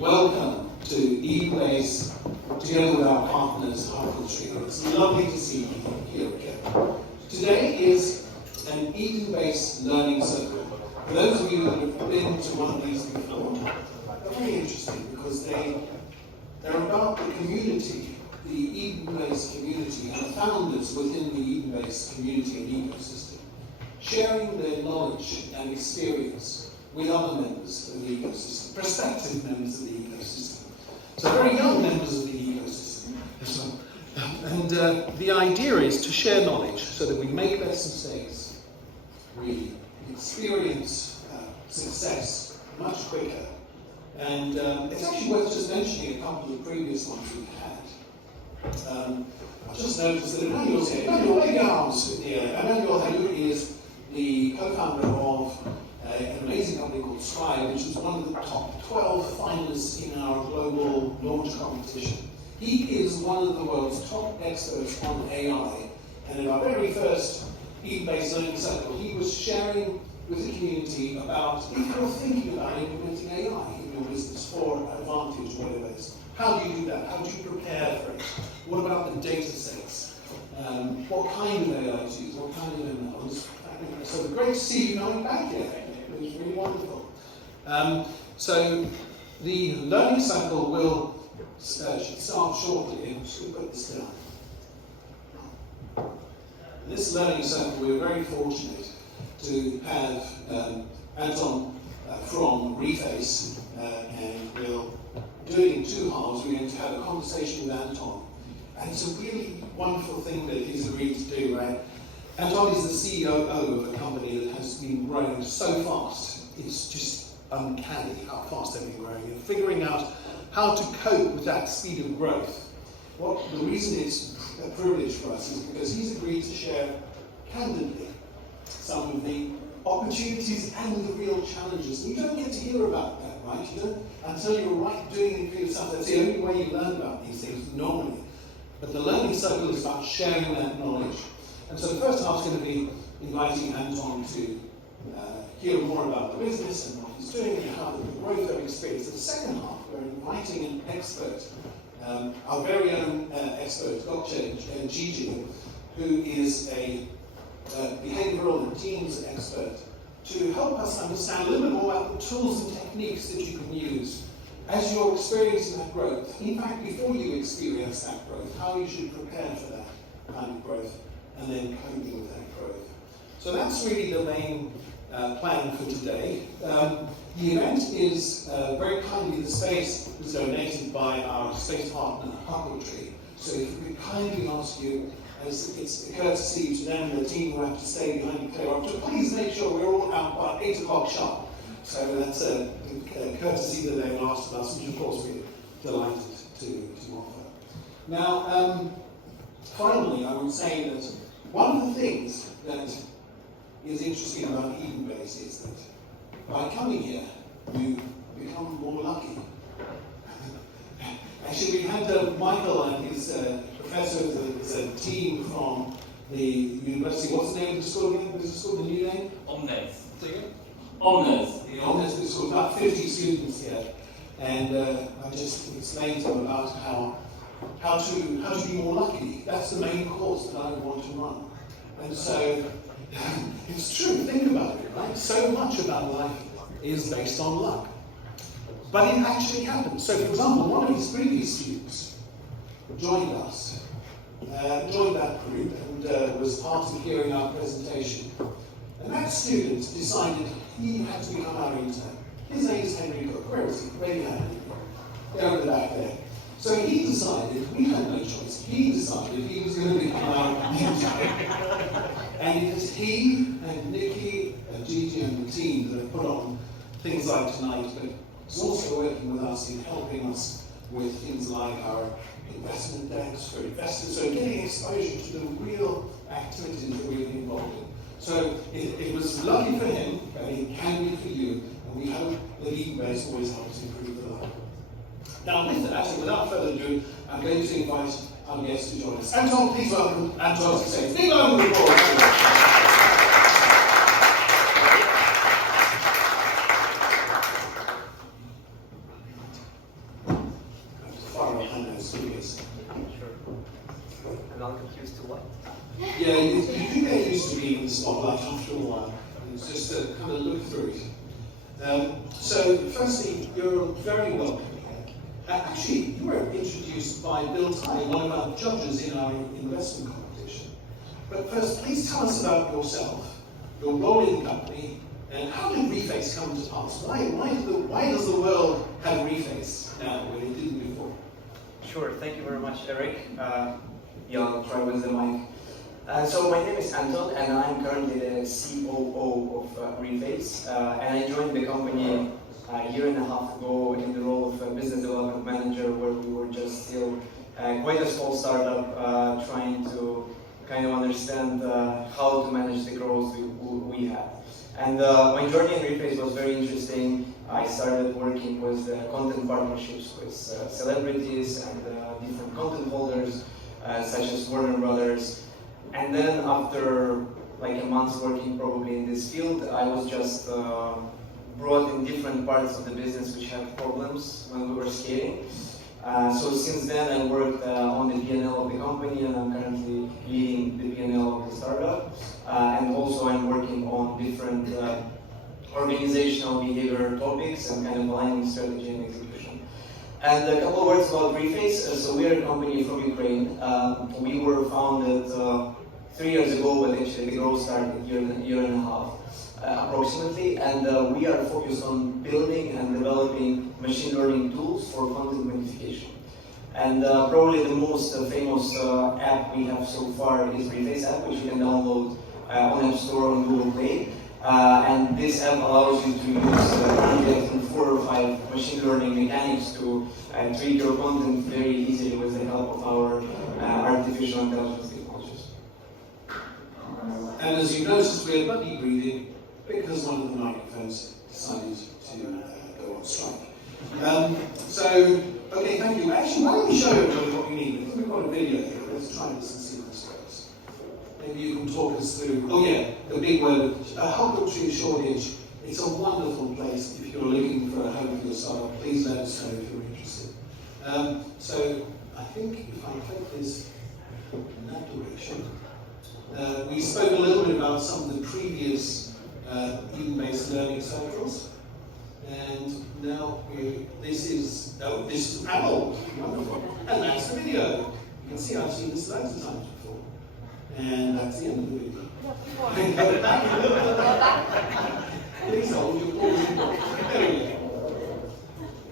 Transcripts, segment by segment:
welcome to Edenbase, together with our partners, Huckletree. It's lovely to see you here again. Today is an Edenbase Learning Circle. For those of you that have been to one of these before, they're very interesting because they're about the community, the Edenbase community, and the founders within the Edenbase community and ecosystem, sharing their knowledge and experience with other members of the ecosystem, prospective members of the ecosystem. So very young members of the ecosystem as well. And the idea is to share knowledge so that we make less mistakes, we experience success much quicker. And it's actually worth just mentioning a couple of the previous ones we've had. I just noticed that Emmanuel's here. Emmanuel, big arms here. Emmanuel is the co-founder of an amazing company called Stride, which is one of the top 12 finalists in our global launch competition. He is one of the world's top experts on AI, and in our very first Edenbase Learning Circle, he was sharing with the community about if you're thinking about implementing AI in your business for advantage, whatever it is. How do you do that? How do you prepare for it? What about the data sets? What kind of AI to use? What kind of MLs? So great to see you coming back here. It was really wonderful. So the learning cycle will start shortly. I'm just going to put this down. In this learning cycle, we're very fortunate to have Anton from Reface, and we'll do it in two halves. We're going to have a conversation with Anton. And it's a really wonderful thing that he's agreed to do, right? Anton is the COO of a company that has been growing so fast. It's just uncanny how fast they've been growing and figuring out how to cope with that speed of growth. The reason it's a privilege for us is because he's agreed to share candidly some of the opportunities and the real challenges. And you don't get to hear about that, right? You don't until you're right doing it for yourself. That's the only way you learn about these things normally. But the learning circle is about sharing that knowledge. And so the first half is going to be inviting Anton to hear more about the business and what he's doing and how the growth of experience. The second half, we're inviting an expert, our very own expert, Gokce Gizer, who is a behavioral and teams expert, to help us understand a little bit more about the tools and techniques that you can use as you're experiencing that growth. In fact, before you experience that growth, how you should prepare for that kind of growth, and then coping with that growth. So that's really the main plan for today. The event is very kindly, the space was donated by our space partner, Huckletree. So if we could kindly ask you, as it's a courtesy to them and the team who have to stay behind the clear up, to please make sure we're all out by 8 o'clock sharp. So that's a courtesy that they've asked of us, which of course we're delighted to offer. Now, finally, I would say that one of the things that is interesting about Edenbase is that by coming here, you become more lucky. Actually, we had Michael and his professor, the team from the university. What's the name of the school again? What's the school, the new name? Omnes. Omnes. The Omnes school, about 50 students here. And I just explained to them about how to be more lucky. That's the main course that I want to run. And so, it's true, think about it, right? So much about life is based on luck. But it actually happens. So, for example, one of his previous students joined us, joined that group, and was part of hearing our presentation. And that student decided he had to become our intern. His name is Henry Cook. Where is he? Where do you have him? There at the back there. So he decided, we had no choice, he decided he was going to become our intern. And it is he and Nikki and Gigi and the team that have put on things like tonight, but he's also working with us in helping us with things like our investment decks for investors, so getting exposure to the real activities that we've been involved in. So it was lucky for him, and it can be for you, and we hope that Edenbase always helps improve the life. Now with that, and without further ado, I'm going to invite our guests to join us. Anton, please welcome Anton to the stage. Big round of applause. studios. Sure. And I'll get used to what? Yeah, you do get used to being in the spotlight after a while. It's just to kind of look through it. So, firstly, you're very welcome. Actually, you were introduced by Bill Ty, one of our judges in our investment competition. But first, please tell us about yourself, your role in the company, and how did Reface come to pass? Why does the world have Reface now when it didn't before? Sure, thank you very much, Eric. Yeah, I'll try with the mic. So my name is Anton, and I'm currently the COO of Reface. And I joined the company a year and a half ago in the role of business development manager, where we were just still quite a small startup trying to kind of understand how to manage the growth we had. And my journey in Reface was very interesting. I started working with content partnerships with celebrities and different content holders, such as Warner Brothers. And then after like a month working probably in this field, I was just brought in different parts of the business which had problems when we were scaling. So since then I worked on the P&L of the company, and I'm currently leading the P&L of the startup. And also I'm working on different organizational behavior topics and kind of aligning strategy and execution. And a couple of words about Reface. So we are a company from Ukraine. We were founded 3 years ago, but actually the growth started a year and a half. Approximately, and we are focused on building and developing machine learning tools for content magnification. And probably the most famous app we have so far is Reface app, which you can download on App Store on Google Play. And this app allows you to use 4 or 5 machine learning mechanics to treat your content very easily with the help of our artificial intelligence technologies. And as you noticed, we are buddy breathing because one of the microphones decided to go on strike. Okay, thank you. Actually, why don't we show everybody what we need? Because we've got a video here. Let's try this and see what this goes. Maybe you can talk us through. Oh yeah, the big word, Gokce shortage. It's a wonderful place if you're looking for a home for your startup. Please let us know if you're interested. So I think if I click this in that direction, we spoke a little bit about some of the previous Edenbase Learning Circles, and now this is the panel, wonderful, and that's the video. You can see I've seen this loads of times before, and that's the end of the video. Please hold your pause. There we go.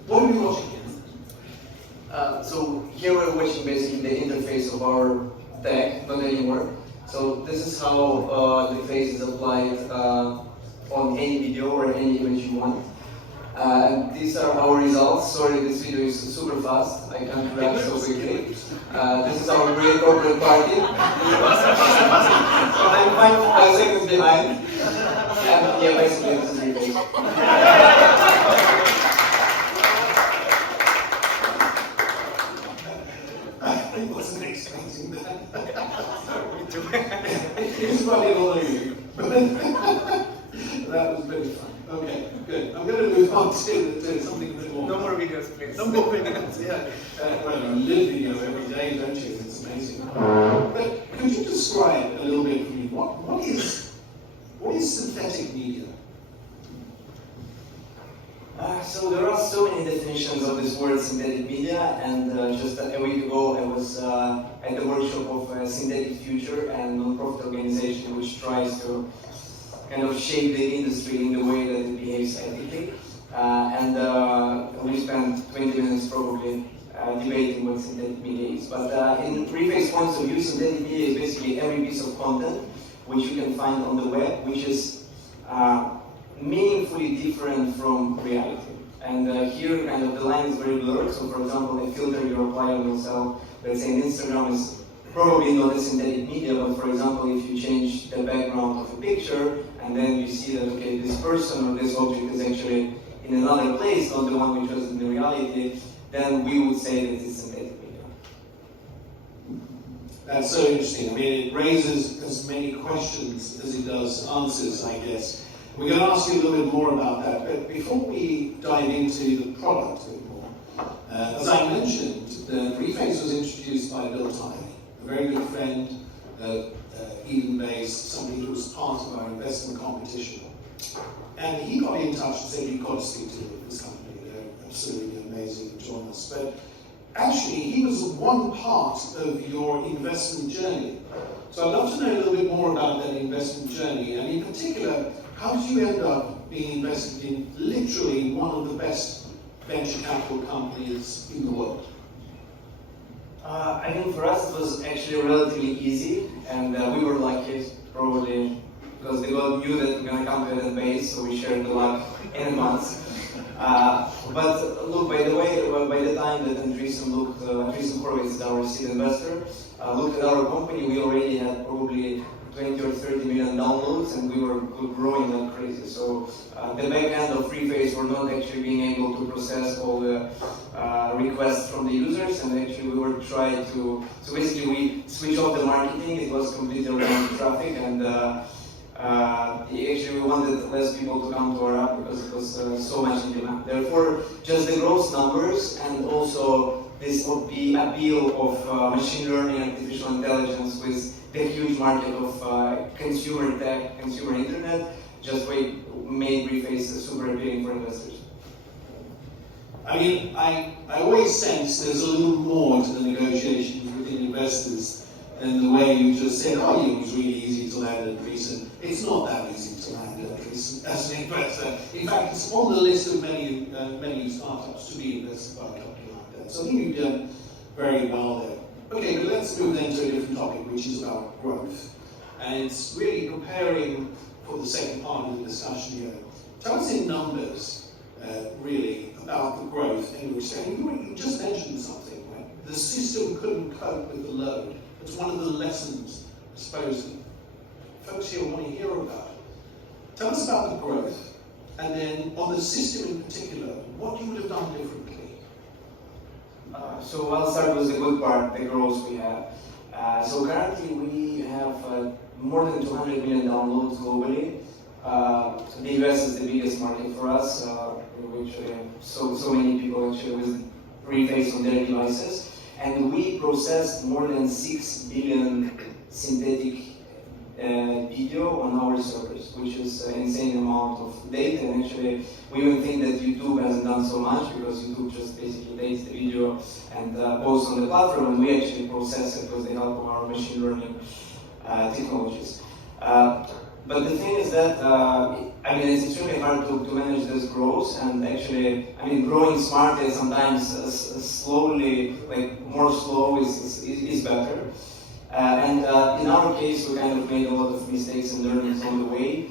What are we watching here? So here we're watching basically the interface of our deck, not anymore. So this is how the face is applied on any video or any image you want. And these are our results. Sorry, this video is super fast. I can't react so quickly. This is our great corporate party. I'm 5 seconds behind. And yeah, basically this is Reface. I wasn't expecting that. It's funny all over you. That was very fun. Okay, good. I'm going to move on to something a bit more. No more videos, please. No more videos, yeah. Well, you live video every day, don't you? It's amazing. But could you describe a little bit for me, what is synthetic media? So there are so many definitions of this word synthetic media, and just a week ago I was at the workshop of Synthetic Future, a non-profit organization which tries to kind of shape the industry in the way that it behaves ethically. And we spent 20 minutes probably debating what synthetic media is. But in Reface points of view, synthetic media is basically every piece of content which you can find on the web, which is meaningfully different from reality. And here kind of the line is very blurred. So for example, a filter you apply on yourself, let's say in Instagram, is probably not a synthetic media, but for example, if you change the background of a picture and then you see that, okay, this person or this object is actually in another place, not the one which was in the reality, then we would say that it's synthetic media. That's so interesting. I mean, it raises as many questions as it does answers, I guess. We're going to ask you a little bit more about that, but before we dive into the product a bit more, As I mentioned, the Reface was introduced by Bill Tye, a very good friend of Edenbase, somebody who was part of our investment competition. And he got in touch and said, you've got to speak to this company, they're absolutely amazing and join us. But actually, he was one part of your investment journey. So I'd love to know a little bit more about that investment journey, and in particular, how did you end up being invested in literally one of the best venture capital companies in the world? I mean, for us it was actually relatively easy, and we were lucky, probably, because they all knew that we're going to come to Edenbase, so we shared the luck in advance. But look, by the way, by the time that Andreessen Horowitz is our seed investor, looked at our company, we already had probably 20 or 30 million downloads, and we were growing like crazy. So the back end of Reface were not actually being able to process all the requests from the users, and actually we were trying to, so basically we switched off the marketing, it was completely around traffic, and actually we wanted less people to come to our app because it was so much in demand. Therefore, just the growth numbers and also this appeal of machine learning, artificial intelligence with the huge market of consumer tech, consumer internet, just made Reface super appealing for investors. I mean, I always sense there's a little more to the negotiations with investors than the way you just said, oh, it was really easy to land at Andreessen. It's not that easy to land at Andreessen as an investor. In fact, it's on the list of many startups to be invested by a company like that. So I think you've done very well there. Okay, but let's move then to a different topic, which is about growth. And it's really preparing for the second part of the discussion here. Tell us in numbers, really, about the growth and your saying. You just mentioned something, right? The system couldn't cope with the load. It's one of the lessons, I suppose, that folks here want to hear about. Tell us about the growth, and then on the system in particular, what you would have done differently. So I'll start with the good part, the growth we have. So currently we have more than 200 million downloads globally. So the US is the biggest market for us, which so many people actually with Reface on their devices. And we processed more than 6 billion synthetic video on our servers, which is an insane amount of data. And actually, we even think that YouTube hasn't done so much because YouTube just basically takes the video and posts on the platform, and we actually process it with the help of our machine learning technologies. But the thing is that, I mean, it's extremely hard to manage this growth, and actually, I mean, growing smartly sometimes slowly, like more slow is better. And in our case, we kind of made a lot of mistakes and learnings on the way.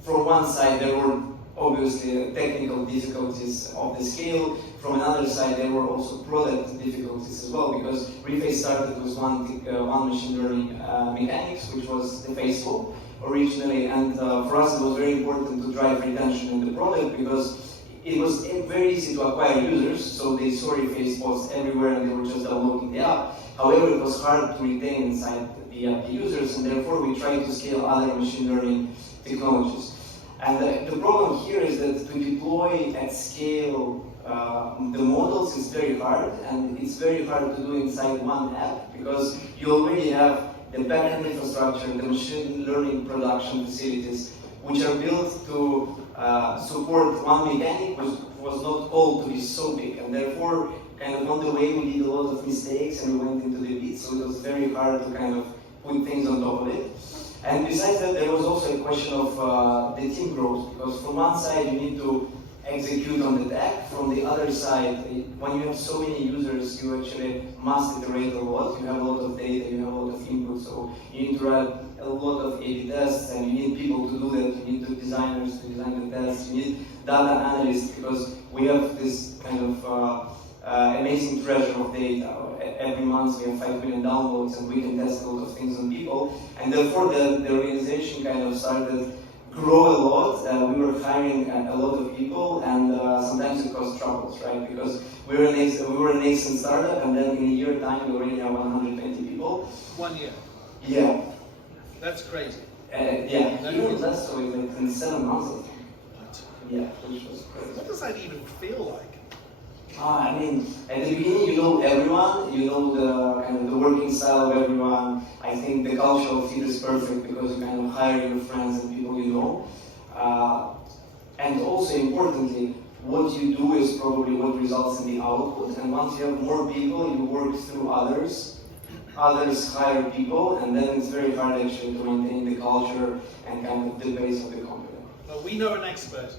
From one side, there were obviously technical difficulties of the scale. From another side, there were also product difficulties as well, because Reface started with one machine learning mechanics, which was the face swap originally, and for us it was very important to drive retention in the product because it was very easy to acquire users, so they saw Reface posts everywhere and they were just downloading the app. However, it was hard to retain inside the app the users, and therefore we tried to scale other machine learning technologies. And the problem here is that to deploy at scale the models is very hard, and it's very hard to do inside one app because you already have the backend infrastructure, the machine learning production facilities, which are built to support one mechanic, which was not called to be so big, and therefore, kind of on the way, we did a lot of mistakes and we went into the weeds, so it was very hard to kind of put things on top of it. And besides that, there was also a question of the team growth, because from one side, you need to execute on the tech. From the other side, when you have so many users, you actually must iterate a lot. You have a lot of data, you have a lot of input, so you need to run a lot of A/B tests, and you need people to do that. You need designers to design the tests. You need data analysts, because we have this kind of amazing treasure of data. Every month we have 5 million downloads, and we can test a lot of things on people. And therefore, the organization kind of started grow a lot. We were hiring a lot of people, and sometimes it caused troubles, right? Because we were a nascent startup, and then in a year time we already have 120 people. 1 year. Yeah. That's crazy. Yeah. Even less, so it's like in 7 months. What? Yeah, which was crazy. What does that even feel like? I mean, at the beginning you know everyone, you know the kind of the working style of everyone. I think the cultural fit is perfect because you kind of hire your friends and people you know. And also importantly, what you do is probably what results in the output. And once you have more people, you work through others hire people, and then it's very hard actually to maintain the culture and kind of the base of the company. Well, we know an expert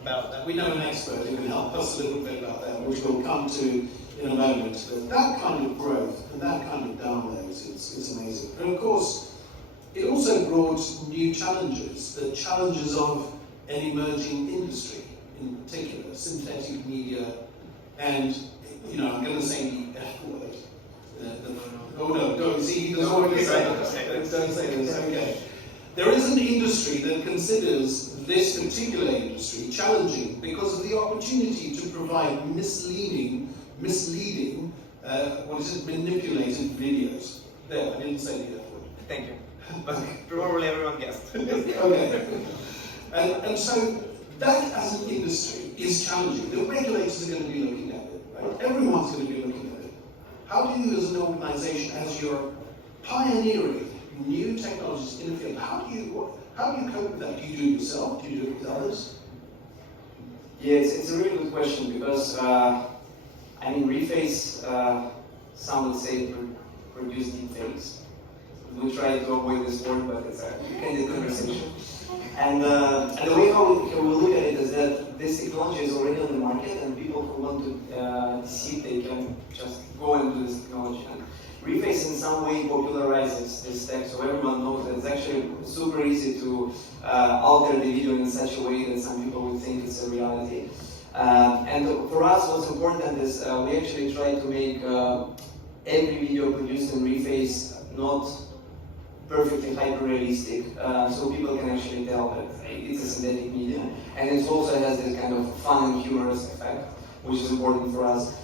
about that. We know an expert who can help us a little bit about that, which we'll come to in a moment. But that kind of growth and that kind of downloads, it's amazing. And of course, it also brought new challenges, the challenges of an emerging industry, in particular, synthetic media, and, you know, I'm going to say the F word. Oh no, don't see, he doesn't want to say that. Don't say this, okay. There is an industry that considers this particular industry challenging because of the opportunity to provide misleading, manipulated videos. There, I didn't say the F word. Thank you. But probably everyone guessed. Okay. And so that as an industry is challenging. The regulators are going to be looking at it, right? Everyone's going to be looking at it. How do you as an organization, as you're pioneering new technologies in the field, how do you cope with that? Do you do it yourself? Do you do it with others? Yeah, it's a really good question because, I mean, Reface, some would say produce deepfakes. We try to avoid this word, but it's a candid conversation. And the way how we look at it is that this technology is already on the market, and people who want to deceive, they can just go into this technology. And Reface in some way popularizes this tech, so everyone knows that it's actually super easy to alter the video in such a way that some people would think it's a reality. And for us, what's important is we actually try to make every video produced in Reface not perfectly hyper-realistic, so people can actually tell that it's a synthetic medium. And it also has this kind of fun and humorous effect, which is important for us.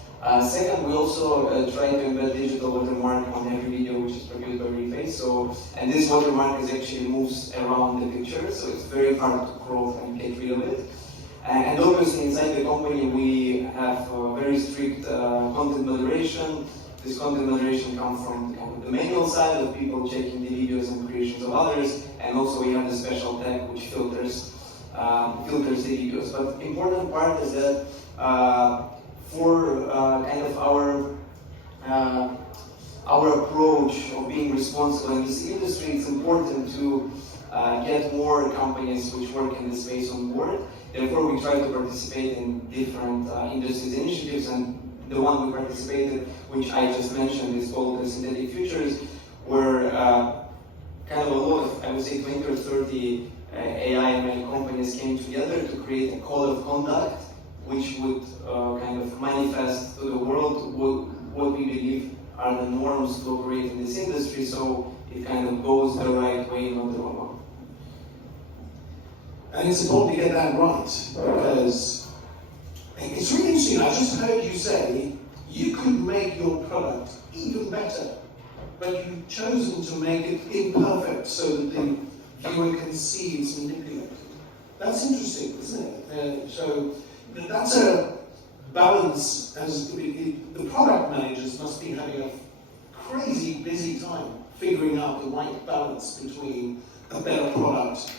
Second, we also try to embed digital watermark on every video which is produced by Reface. So, and this watermark is actually moves around the picture, so it's very hard to crawl and get rid of it. And obviously inside the company we have very strict content moderation. This content moderation comes from kind of the manual side of people checking the videos and creations of others, and also we have the special tag which filters the videos. But important part is that for kind of our approach of being responsible in this industry, it's important to get more companies which work in this space on board. Therefore, we try to participate in different industries initiatives, and the one we participated, which I just mentioned, is called the Synthetic Futures, where kind of a lot of, I would say 20 or 30 AI and companies came together to create a code of conduct, which would kind of manifest to the world what we believe are the norms to operate in this industry, so it kind of goes the right way, not the wrong one. And it's important to get that right, because it's really interesting. I just heard you say you could make your product even better, but you've chosen to make it imperfect so that the viewer can see it's manipulated. That's interesting, isn't it? So that's a balance. As the product managers must be having a crazy busy time figuring out the right balance between a better product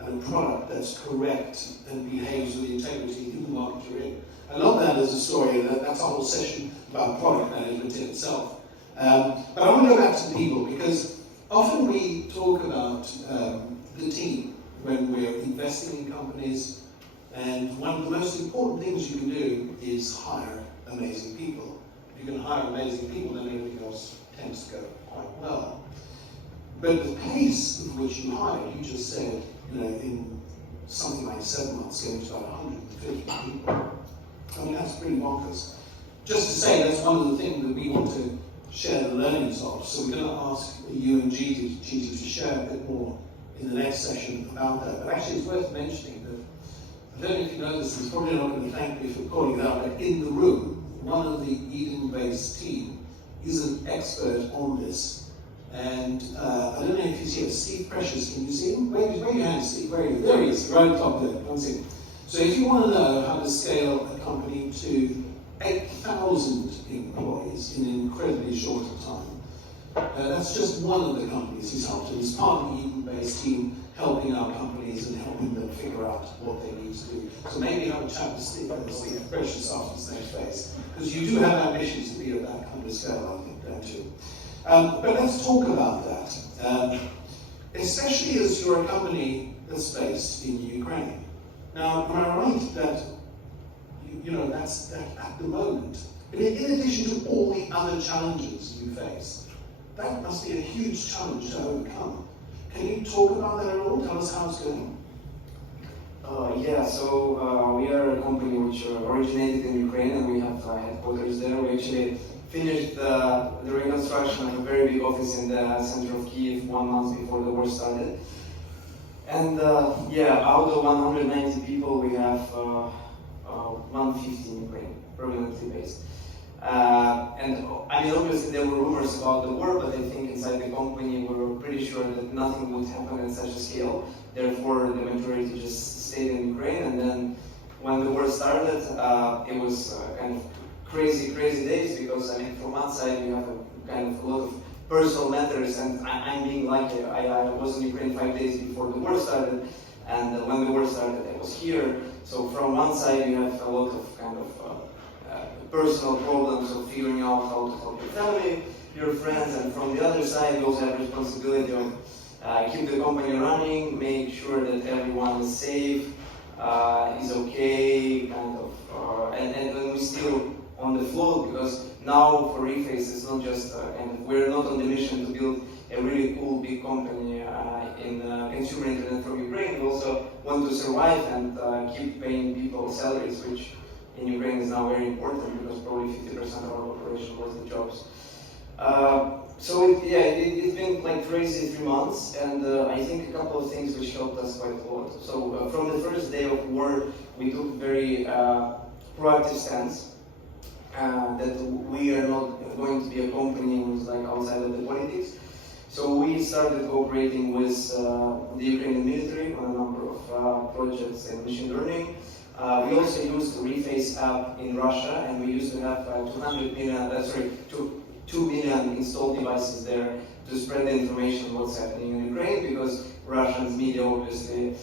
and a product that's correct and behaves with integrity in the market you're in. I love that as a story, and that's a whole session about product management in itself. But I want to go back to people, because often we talk about the team when we're investing in companies, and one of the most important things you can do is hire amazing people. If you can hire amazing people, then everything else tends to go quite well. But the pace at which you hire, you just said, in something like 7 months, going to about 150 people. I mean, that's pretty bonkers. Just to say, that's one of the things that we want to share the learnings of. So we're going to ask you and Gigi to share a bit more in the next session about that. But actually, it's worth mentioning that, I don't know if you know this, and probably not going to thank me for calling it out, but in the room, one of the Edenbase team is an expert on this. And I don't know if he's here. Steve Precious, can you see him? Wave your hand, Steve. There he is, right at the top there. One second. So if you want to know how to scale a company to 8,000 employees in an incredibly short time. That's just one of the companies he's helped, and he's part of the Edenbase team helping our companies and helping them figure out what they need to do. So maybe have a chat to Steve Precious after this next phase, because you do have ambitions to be at that kind of scale, I think, don't you? But let's talk about that, especially as you're a company that's based in Ukraine. Now, am I right that that's that at the moment, in addition to all the other challenges you face, that must be a huge challenge to overcome. Can you talk about that at all? Tell us how it's going. So we are a company which originated in Ukraine, and we have headquarters there. We actually finished the reconstruction of a very big office in the center of Kiev 1 month before the war started. And out of 190 people, we have 150 in Ukraine, permanently based. And I mean, obviously there were rumors about the war, but I think inside the company we were pretty sure that nothing would happen at such a scale. Therefore, the majority just stayed in Ukraine. And then when the war started, it was kind of crazy days, because I mean, from one side you have a lot of personal matters, and I'm being lucky. I was in Ukraine 5 days before the war started, and when the war started, I was here. So from one side you have a lot of personal problems of figuring out how to help your family, your friends, and from the other side you also have responsibility of keep the company running, make sure that everyone is safe, is okay, and we're still on the float, because now for Reface it's not just we're not on the mission to build a really cool big company in consumer internet from Ukraine. We also want to survive and keep paying people salaries, which in Ukraine is now very important, because probably 50% of our population lost their jobs. It's been like crazy 3 months, and I think a couple of things which helped us quite a lot. So from the first day of war, we took very proactive stance that we are not going to be a company who's like outside of the politics. So we started cooperating with the Ukrainian military on a number of projects in machine learning. We also used the Reface app in Russia, and we used to have 2 million installed devices there to spread the information on what's happening in Ukraine, because Russian media obviously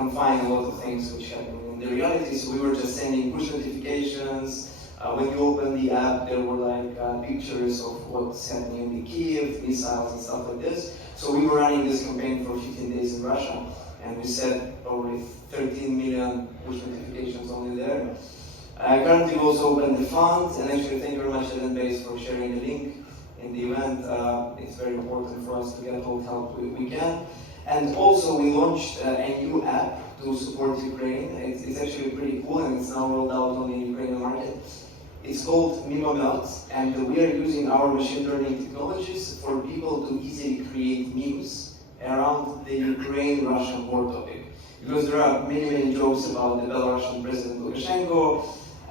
confine a lot of things which happen in the reality. So we were just sending push notifications. When you open the app, there were pictures of what's happening in the Kiev, missiles and stuff like this. So we were running this campaign for 15 days in Russia, and we sent probably 13 million push notifications only there. Currently we also opened the fund, and actually thank you very much Edenbase for sharing the link in the event. It's very important for us to get all the help we can. And also we launched a new app to support Ukraine. It's actually pretty cool, and it's now rolled out on the Ukrainian market. It's called Mimomelt, and we are using our machine learning technologies for people to easily create memes around the Ukraine-Russian war topic. Because there are many jokes about the Belarusian President Lukashenko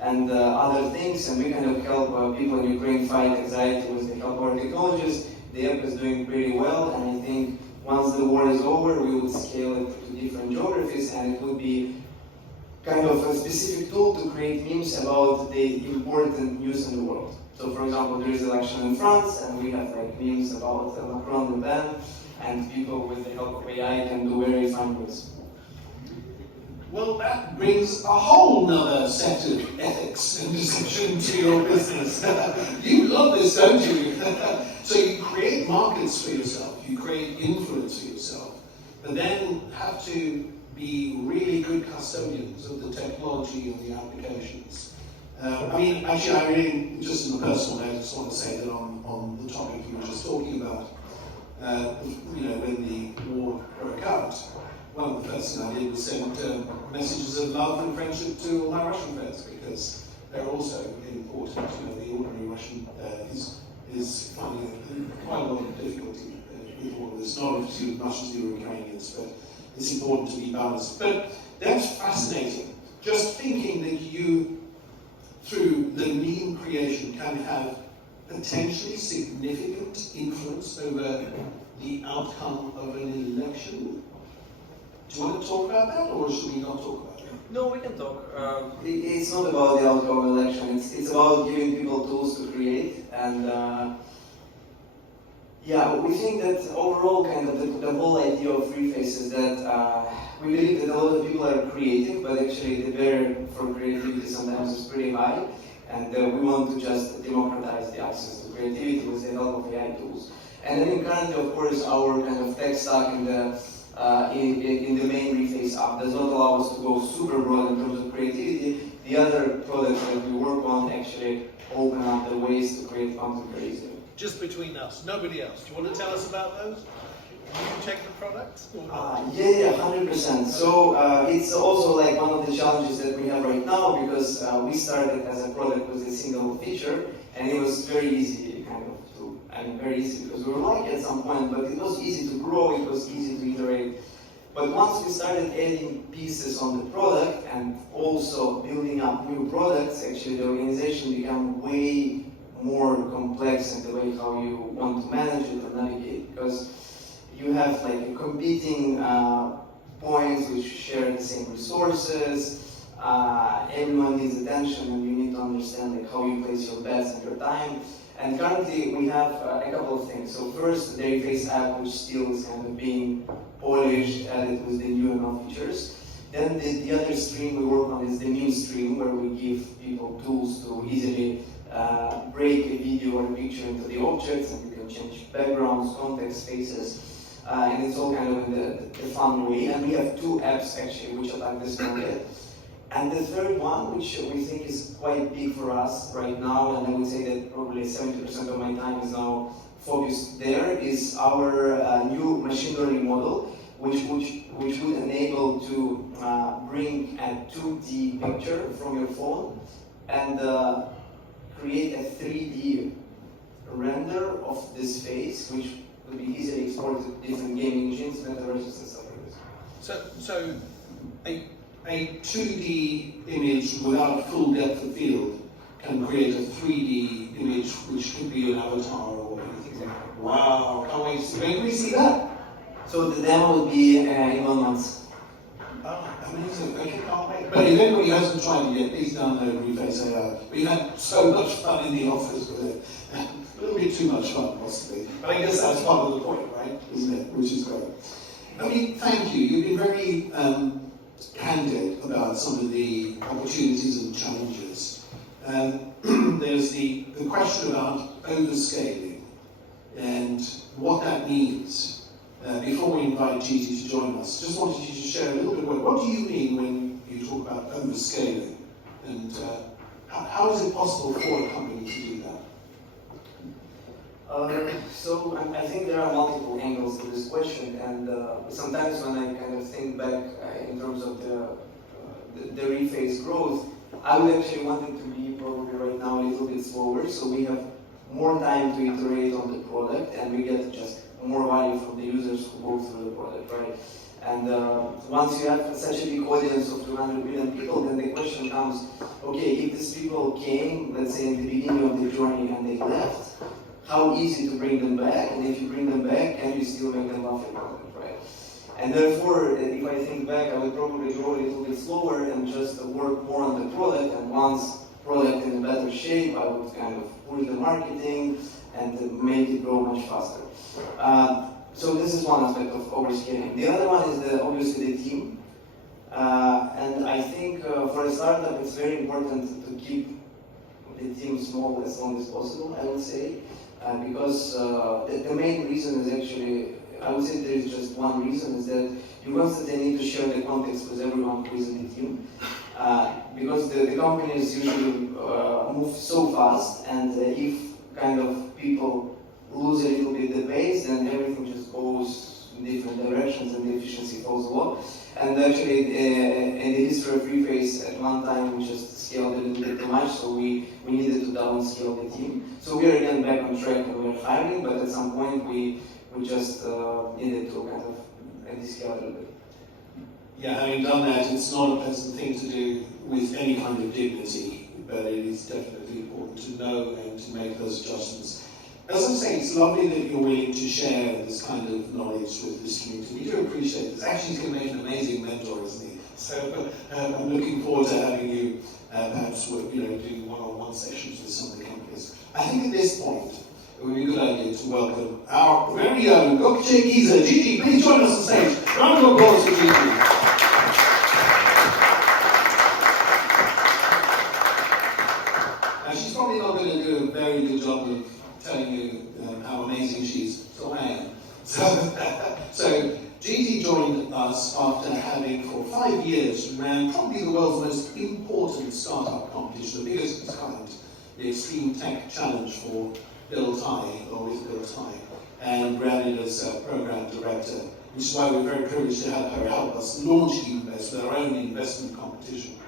and other things, and we help people in Ukraine fight anxiety with the help of our technologies. The app is doing pretty well, and I think once the war is over, we will scale it to different geographies, and it will be a specific tool to create memes about the important news in the world. So for example, there is election in France, and we have memes about Macron, Le Pen, and people with the help of AI can do very fun things. Well, that brings a whole nother set of ethics and decision to your business. You love this, don't you? So you create markets for yourself, you create influence for yourself, but then have to be really good custodians of the technology and the applications. I really, just in a personal note, I just want to say that on the topic you were just talking about, when the war broke out, one of the first things I did was send messages of love and friendship to all my Russian friends, because they're also important. The ordinary Russian is finding quite a lot of difficulty with all of this, not as much as the Ukrainians, but it's important to be balanced. But that's fascinating. Just thinking that you, through the meme creation, can have potentially significant influence over the outcome of an election. Do you want to talk about that, or should we not talk about it? No, we can talk. It's not about the outcome of election. It's about giving people tools to create. And yeah, we think that overall, kind of the whole idea of Reface is that we believe that a lot of people are creative, but actually the barrier for creativity sometimes is pretty high. And we want to just democratize the access to creativity with the help of AI tools. And then currently, of course, our kind of tech stack in the main Reface app does not allow us to go super broad in terms of creativity. The other products that we work on actually open up the ways to create content very easily. Just between us, nobody else. Do you want to tell us about those? Do you check the products? Yeah, 100%. So it's also like one of the challenges that we have right now, because we started as a product with a single feature, and it was very easy very easy because we were lucky at some point, but it was easy to grow, it was easy to iterate. But once we started adding pieces on the product and also building up new products, actually the organization became way more complex in the way how you want to manage it or navigate, because you have like competing points which share the same resources. Everyone needs attention, and you need to understand like how you place your bets and your time. And currently we have a couple of things. So first, the Reface app, which still is kind of being polished, added with the new ML features. Then the other stream we work on is the new stream, where we give people tools to easily break a video or a picture into the objects, and you can change backgrounds, context, faces. And it's all kind of in the fun way. And we have two apps actually which attack this market. And the third one, which we think is quite big for us right now, and I would say that probably 70% of my time is now focused there, is our new machine learning model, which would enable to bring a 2D picture from your phone and create a 3D render of this face, which would be easily exported to different game engines, metaverses, and stuff like this. So A 2D image without full depth of field can create a 3D image which could be an avatar or anything. Wow, can't wait to see. When can we see that? So the demo will be in 1 month. Oh, amazing. Okay, can't wait. But if anybody hasn't tried it yet, please download Reface AI. We had so much fun in the office with it. A little bit too much fun, possibly. But I guess that's part of the point, right? Isn't it? Which is great. I mean, thank you. You've been very candid about some of the opportunities and challenges. There's the question about overscaling and what that means. Before we invite Gigi to join us, just wanted you to share a little bit about what do you mean when you talk about overscaling, and how is it possible for a company to do that? So I think there are multiple angles to this question, and sometimes when I kind of think back in terms of the Reface growth, I would actually want it to be probably right now a little bit slower, so we have more time to iterate on the product, and we get just more value from the users who go through the product, right? And once you have such a big audience of 200 million people, then the question comes, okay, if these people came, let's say in the beginning of the journey and they left, how easy to bring them back? And if you bring them back, can you still make them love your product, right? And therefore, if I think back, I would probably go a little bit slower and just work more on the product, and once product in a better shape, I would kind of push the marketing and make it grow much faster. So this is one aspect of overscaling. The other one is obviously the team. And I think for a startup, it's very important to keep the team small as long as possible, I would say. Because the main reason is actually, I would say there is just one reason, is that you constantly need to share the context with everyone who is in the team. Because the companies usually move so fast, and if kind of people lose a little bit the pace, then everything just goes in different directions and the efficiency falls a lot. And actually, in the history of Reface, at one time we just scaled a little bit too much, so we needed to downscale the team. So we are again back on track and we're hiring, but at some point we just needed to kind of descale a little bit. Yeah, having done that, it's not a pleasant thing to do with any kind of dignity, but it is definitely important to know and to make those adjustments. As I'm saying, it's lovely that you're willing to share this kind of knowledge with this community. We do appreciate this. Actually, he's going to make an amazing mentor, isn't he? So I'm looking forward to having you perhaps do one-on-one sessions with some of the companies. I think at this point it would be a good idea to welcome our very own Gokce Gizer. Gigi, please join us on stage. Round of applause for Gigi. She's probably not going to do a very good job of telling you how amazing she is, so I am. So Gigi joined us after having for 5 years ran probably the world's most important startup competition, the biggest of its kind, the Extreme Tech Challenge for Bill Tye, or with Bill Tye, and ran it as a program director, which is why we're very privileged to have her help us launch Edenbase with our own investment competition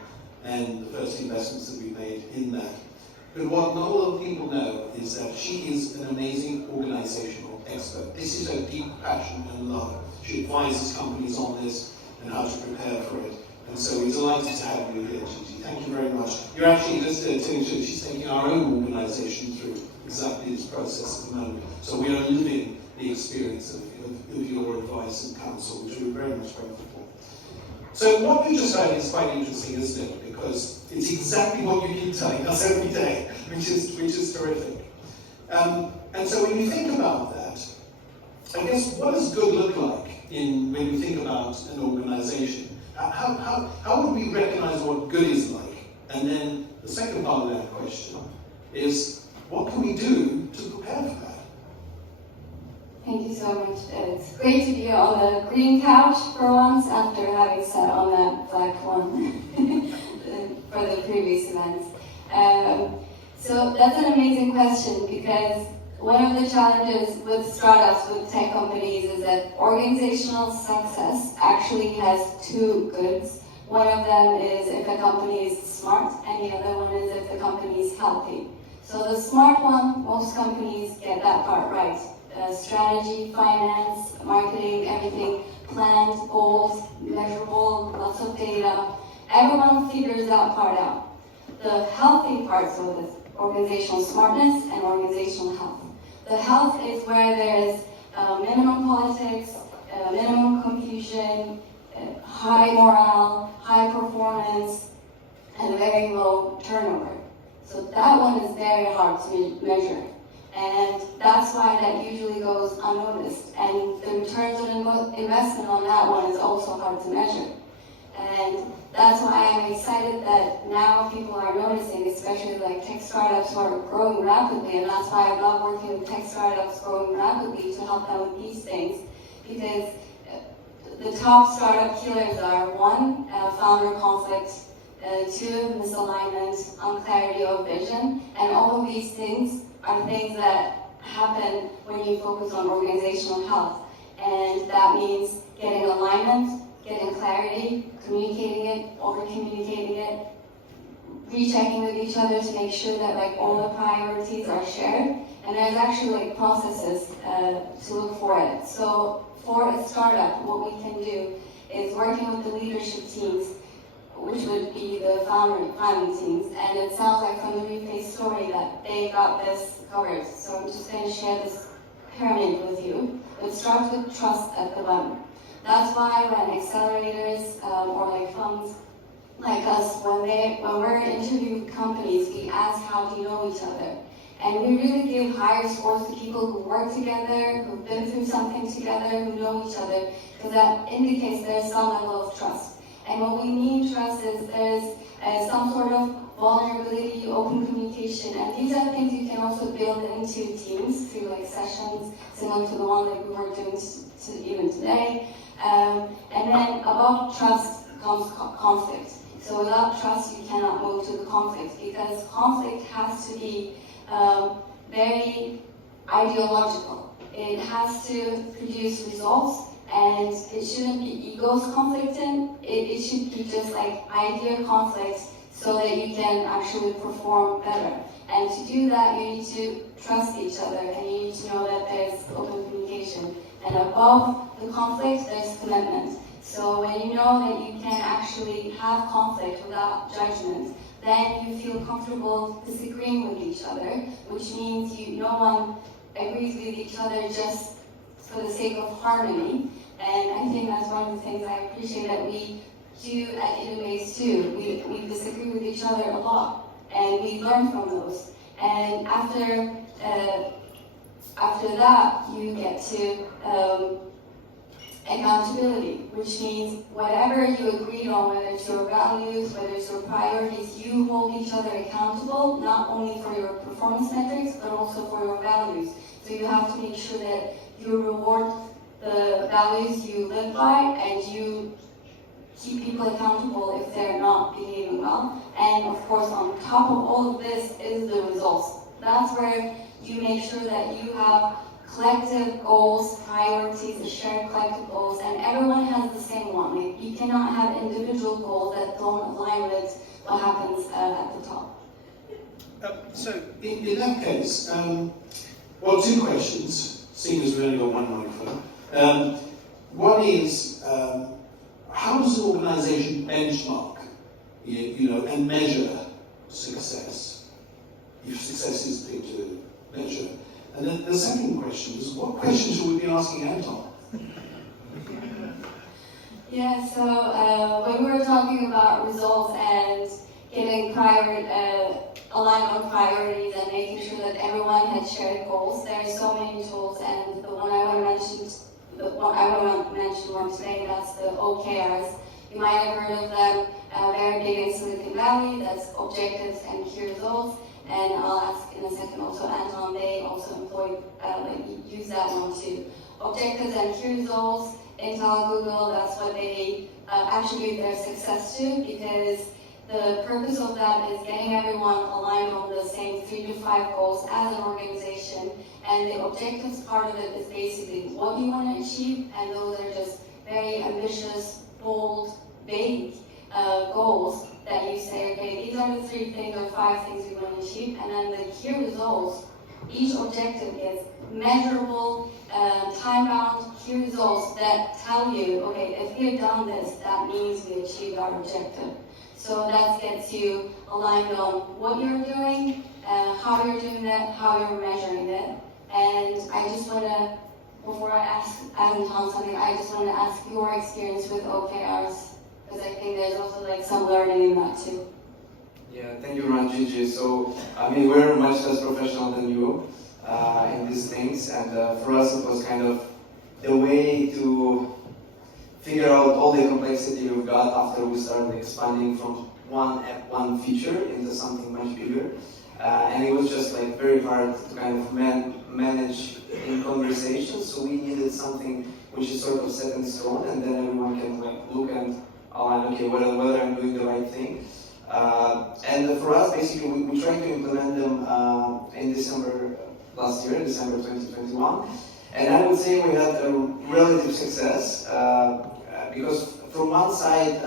and the first investments that we made in that. But what not a lot of people know is that she is an amazing organizational expert. This is her deep passion and love. She advises companies on this and how to prepare for it. And so we're delighted to have you here, Gigi. Thank you very much. You're actually just she's taking our own organization through exactly this process at the moment. So we are living the experience of your advice and counsel, which we're very much grateful for. So what you just heard is quite interesting, isn't it? Because it's exactly what you keep telling us every day, which is terrific. And so when you think about that, I guess what does good look like when we think about an organization? How would we recognize what good is like? And then the second part of that question is, what can we do to prepare for that? Thank you so much. It's great to be on the green couch for once after having sat on that black one for the previous events. So that's an amazing question, because one of the challenges with startups, with tech companies, is that organizational success actually has two goods. One of them is if the company is smart, and the other one is if the company is healthy. So the smart one, most companies get that part right. Strategy, finance, marketing, everything planned, goals, measurable, lots of data. Everyone figures that part out. The healthy parts of this, organizational smartness and organizational health. The health is where there's minimum politics, minimum confusion, high morale, high performance, and very low turnover. So that one is very hard to measure. And that's why that usually goes unnoticed. And the returns on investment on that one is also hard to measure. And that's why I'm excited that now people are noticing, especially like tech startups who are growing rapidly. And that's why I love working with tech startups growing rapidly to help them with these things. Because the top startup killers are 1, founder conflict, 2, misalignment, unclarity of vision. And all of these things are things that happen when you focus on organizational health. And that means getting alignment, getting clarity, communicating it, over-communicating it, rechecking with each other to make sure that like all the priorities are shared. And there's actually like processes to look for it. So for a startup, what we can do is working with the leadership teams, which would be the founding teams. And it sounds like from the Reface story that they got this covered. So I'm just going to share this pyramid with you. It starts with trust at the bottom. That's why when accelerators or like funds like us, when we're interviewing companies, we ask how do you know each other? And we really give higher scores to people who work together, who've been through something together, who know each other, because that indicates there's some level of trust. And what we mean trust is there's some sort of vulnerability, open communication, and these are things you can also build into teams through like sessions similar to the one that we were doing even today. And then above trust comes conflict. So without trust, you cannot move to the conflict, because conflict has to be very ideological. It has to produce results, and it shouldn't be egos conflicting. It should be just like idea conflict so that you can actually perform better. And to do that, you need to trust each other, and you need to know that there's open communication. And above the conflict, there's commitment. So when you know that you can actually have conflict without judgment, then you feel comfortable disagreeing with each other, which means no one agrees with each other just for the sake of harmony. And I think that's one of the things I appreciate, that we you at Edenbase too. We disagree with each other a lot, and we learn from those. And after that, you get to accountability, which means whatever you agreed on, whether it's your values, whether it's your priorities, you hold each other accountable, not only for your performance metrics, but also for your values. So you have to make sure that you reward the values you live by, and you keep people accountable if they're not behaving well. And of course, on top of all of this is the results. That's where you make sure that you have collective goals, priorities, the shared collective goals, and everyone has the same one. Like, you cannot have individual goals that don't align with what happens at the top. So, in that case, well, two questions, seeing as we've only got one microphone. One is, how does an organisation benchmark, and measure success? If success is the thing to measure. And then the second question is, what questions should we be asking Anton? Yeah, so when we were talking about results and getting aligned on priorities and making sure that everyone had shared goals, there are so many tools, and the one I want to mention one today, that's the OKRs. You might have heard of them, very big in Silicon Valley. That's objectives and key results. And I'll ask in a second also, Anton, they also use that one too. Objectives and key results, Intel, Google, that's what they attribute their success to, because the purpose of that is getting everyone aligned on the same 3 to 5 goals as an organization. And the objectives part of it is basically what you want to achieve, and those are just very ambitious, bold, vague goals that you say, okay, these are the 3 things or 5 things we want to achieve, and then the key results, each objective is measurable, time-bound key results that tell you, okay, if we have done this, that means we achieved our objective. So that gets you aligned on what you're doing, how you're doing that, how you're measuring it. And I just want to, before I ask Anton something, I just want to ask your experience with OKRs, because I think there's also some learning in that too. Yeah, thank you, Gigi. So, we're much less professional than you in these things, and for us it was kind of the way to figure out all the complexity we've got after we started expanding from one feature into something much bigger. And it was just very hard to kind of manage in conversations, so we needed something which is sort of set in stone, and then everyone can look and align, okay, whether I'm doing the right thing. And for us, basically, we tried to implement them in December last year, December 2021. And I would say we had a relative success, because from one side,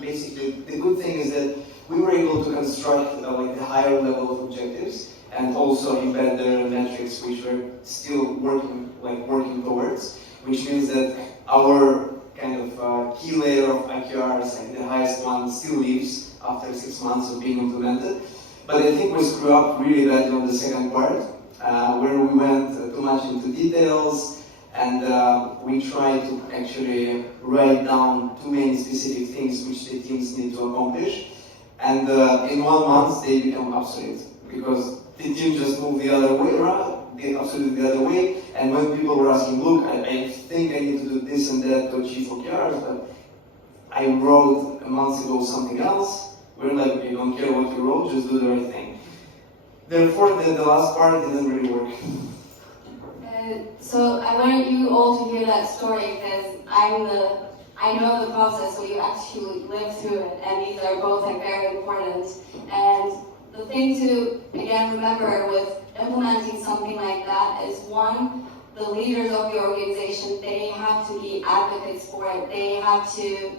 basically, the good thing is that we were able to construct the higher level of objectives and also embed the metrics which we're still working towards, which means that our kind of key layer of IQRs, the highest one, still lives after 6 months of being implemented. But I think we screwed up really badly on the second part, where we went too much into details, and we tried to actually write down too many specific things which the teams need to accomplish. And in 1 month, they become obsolete, because the team just moved the other way around, absolutely the other way. And when people were asking, look, I think I need to do this and that to achieve OKRs, but I wrote a month ago something else. We're like, we don't care what you wrote, just do the right thing. Therefore, the last part didn't really work. So I wanted you all to hear that story, because I know the process, so you actually live through it, and these are both very important. And the thing to, again, remember with implementing something like that is, one, the leaders of the organization, they have to be advocates for it. They have to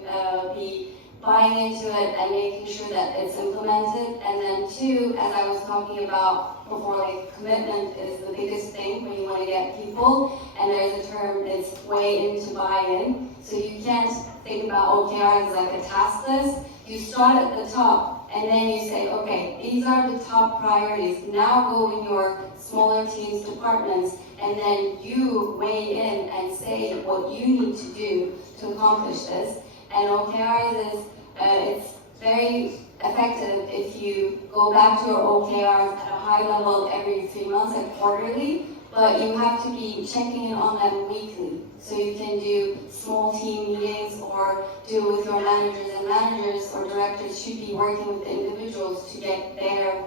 be buying into it and making sure that it's implemented. And then two, as I was talking about before, commitment is the biggest thing when you want to get people. And there's a term, it's way into buy-in. So you can't think about OKRs as like a task list. You start at the top, and then you say, okay, these are the top priorities. Now go in your smaller teams, departments, and then you weigh in and say what you need to do to accomplish this. And OKRs is, it's very effective if you go back to your OKRs at a high level every 3 months and quarterly, but you have to be checking in on them weekly. So you can do small team meetings or do it with your managers, and managers or directors should be working with the individuals to get their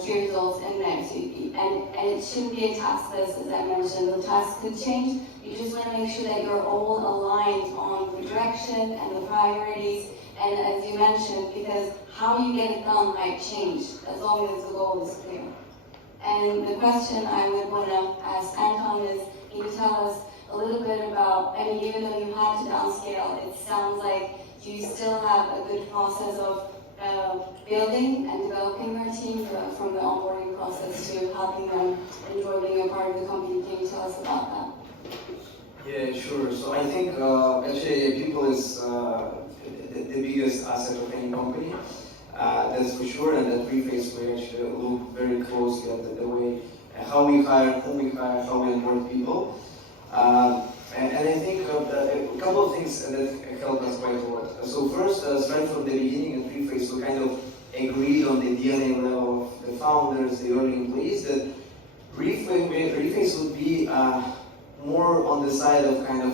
key results in there. So and it shouldn't be a task list, as I mentioned. The tasks could change. You just want to make sure that you're all aligned on the direction and the priorities. And as you mentioned, because how you get it done might change as long as the goal is clear. And the question I would want to ask Anton is, can you tell us a little bit about, I mean, even though you had to downscale, it sounds like you still have a good process of building and developing your team from the onboarding process to helping them enjoy being a part of the company. Can you tell us about that? Yeah, sure. So I think actually people is the biggest asset of any company. That's for sure, and at Reface we actually look very closely at the way how we hire, who we hire, how we onboard people. And I think a couple of things that help us quite a lot. So first, right from the beginning at Reface, we kind of agreed on the DNA level of the founders, the early employees, that Reface would be more on the side of kind of